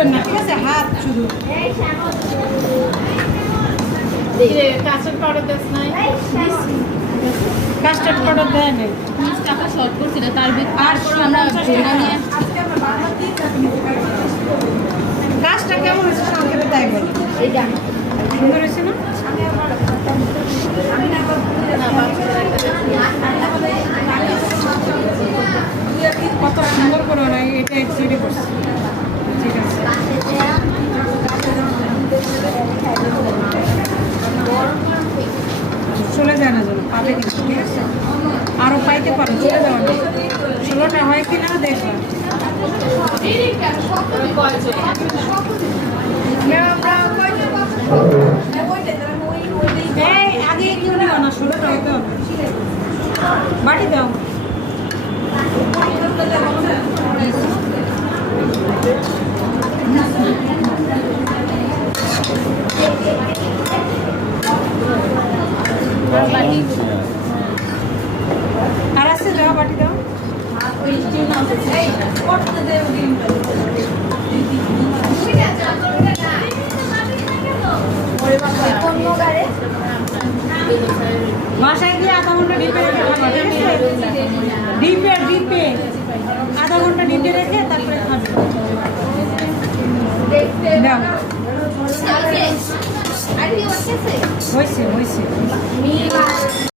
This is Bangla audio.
করবেন না, ঠিক আছে? হাত শুধু। কাস্টার্ড পাউডার দেস নাই? কাস্টার্ড পাউডার দেয় নাই। টাকা শর্ট করছিল তার তারপর আমরা ঘুরে নিয়ে গাছটা কেমন হয়েছে সংক্ষেপে তাই বল। সুন্দর হয়েছে না? কত সুন্দর করে ওরা এটা এক্সিডি করছে। ঠিক আছে, চলে যায় না যেন, পাবে কিন্তু, ঠিক আছে? আরও পাইতে পারো, চলে যাওয়া না। 16টা হয় কি না দেখলাম। আগে কেউ নিও না, 16টা হতে হবে। বাটি দাও। আর আছে, দাও বাটি দাও। বাসায় গিয়ে আধা ঘন্টা ডিপে রেখে খাবা, ঠিক আছে? ডিপে আধা ঘন্টা ডিপে রেখে তারপরে খাবে। দাও, হয়েছে।